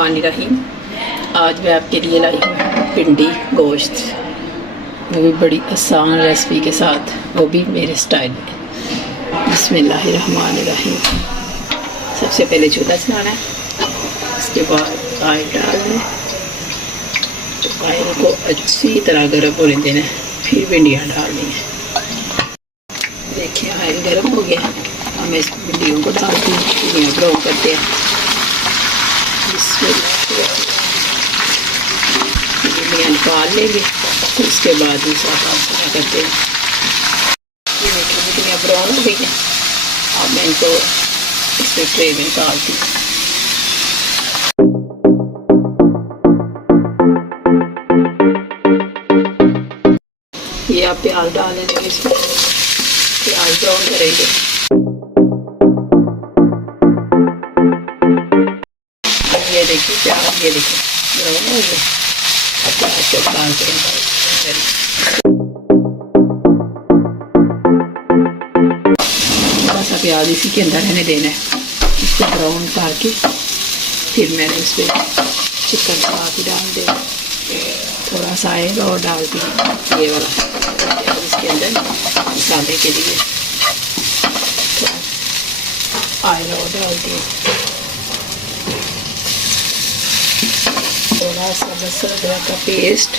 बिस्मिल्लाहिर्रहमानिर्रहीम। आज मैं आपके लिए लाई हूँ भिंडी गोश्त, वो भी बड़ी आसान रेसिपी के साथ, वो भी मेरे स्टाइल में। बिस्मिल्लाहिर्रहमानिर्रहीम। सबसे पहले चूल्हा चलाना है, उसके बाद ऑयल डालना है, तो ऑयल को अच्छी तरह गर्म होने देना है, फिर भिंडियाँ डालनी है। देखिए ऑयल गर्म हो गया, अब मैं इस भिंडियों को डालती हूँ, भिंडियाँ ब्राउन करते हैं। भिंडियाँ निकाल लेंगे, तो उसके बाद दूसरा काम करते हैं। ये देखिए भिंडियाँ ब्राउन हो गई हैं, अब मैं इनको इसमें ट्रे में डालती हूँ। ये आप प्याज डाल लेंगे, इसमें प्याज ब्राउन करेंगे। ये देखिए प्याज, ये देखिए ब्राउन हो गया। अब प्याज को डाल देंगे, थोड़ा सा प्याज इसी के अंदर रहने देना है, इसको ब्राउन करके फिर मैंने इस पर चिकन साथ ही डाल देगा। थोड़ा सा आएगा और डालती हूँ ये वाला प्याज इसके अंदर मसाले के लिए, आएगा और डालती हूँ। थोड़ा सा लहसुन अदरक का पेस्ट,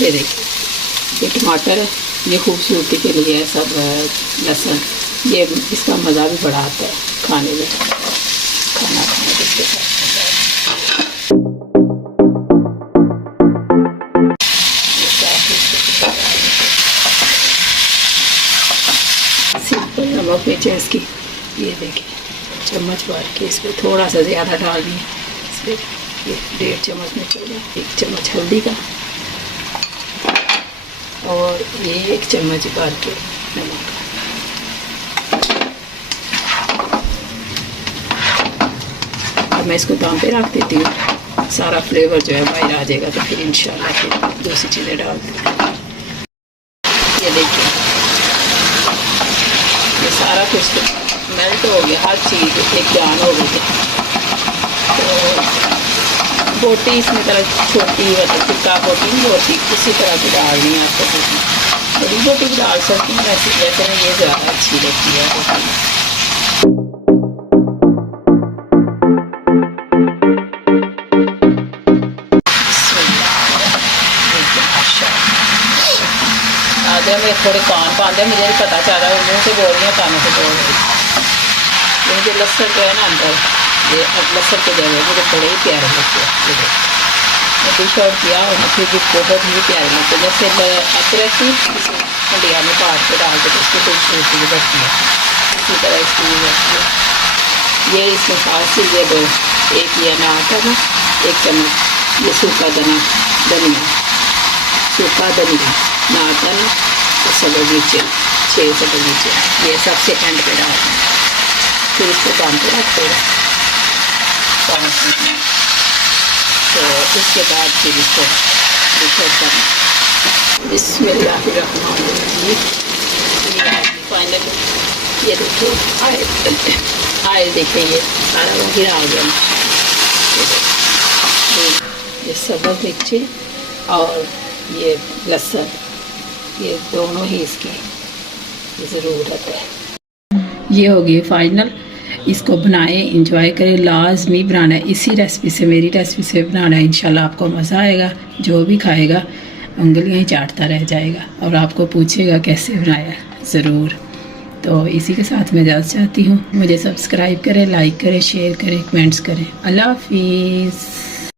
ये देखिए ये टमाटर है, ये खूबसूरती के लिए है सब लहसुन, ये इसका मज़ा भी बढ़ा आता है खाने में, खाना खाने के साथ। सिंपल नमक मिर्च है इसकी, ये देखिए चम्मच भर के इसमें थोड़ा सा ज़्यादा डाल दिए, इसमें ये 1.5 चम्मच मिर्च हो गया, 1 चम्मच हल्दी का, और ये 1 चम्मच भर के नमक का। अब मैं इसको दाम पे रख देती हूँ, सारा फ्लेवर जो है बाहर आ जाएगा, तो फिर इंशाल्लाह फिर दूसरी चीज़ें डालती हूँ। ये देखिए ये सारा कुछ मेल्ट हो गया, हर चीज़ एक जान हो गई है। तो बोटी इसमें तरह छोटी मतलब टिक्का बोटी नहीं होती, उसी तरह की डालनी है आपको। बोटी बड़ी बोटी भी डाल सकती हूँ, वैसे में ये ज़्यादा अच्छी लगती है बोटी। मेरे थोड़े कान पाते, मुझे भी पता चल रहा है, मुँह से बोल रही है कानों से बोल रही है। मुझे लहसुन जो है ना अंदर, ये अब लहसुन के जगह मुझे बड़े ही प्यारे लगते हैं। मैं डिश आउट किया और मुझे भी बहुत ही प्यारे लगते हैं। जैसे अदरक की भिंडिया में काट के डाल के तो उसकी खूबसूरती बढ़ती है, इसी तरह इसकी भी बढ़ती है। ये इसमें खास चीज़ है, 2 एक ये अनार ना 1 चम्मच ये सूखा धनिया, सूखा धनिया नाटन, सब्ज़ नीचे 6 सब्ज़ नीचे, ये सबसे एंड पे डालना है। फिर इसको काम पे रखते हैं 5 मिनट, तो इसके बाद फिर इसको करना। बिस्मिल्लाहिर्रहमानिर्रहीम। फाइनल ये देखिए आयल देखिए, ये सारा वो गिरा गया। ये सब्ज़ नीचे और ये लहसुन, ये दोनों ही इसकी ज़रूरत है। ये हो गई फाइनल, इसको बनाएं, इंजॉय करें, लाजमी बनाना है। इसी रेसिपी से, मेरी रेसिपी से बनाना है, इंशाल्लाह आपको मज़ा आएगा। जो भी खाएगा उंगलियां ही चाटता रह जाएगा और आपको पूछेगा कैसे बनाया ज़रूर। तो इसी के साथ मैं इजाज़त चाहती हूँ। मुझे सब्सक्राइब करें, लाइक करें, शेयर करें, कमेंट्स करें। अल्लाह हाफिज़।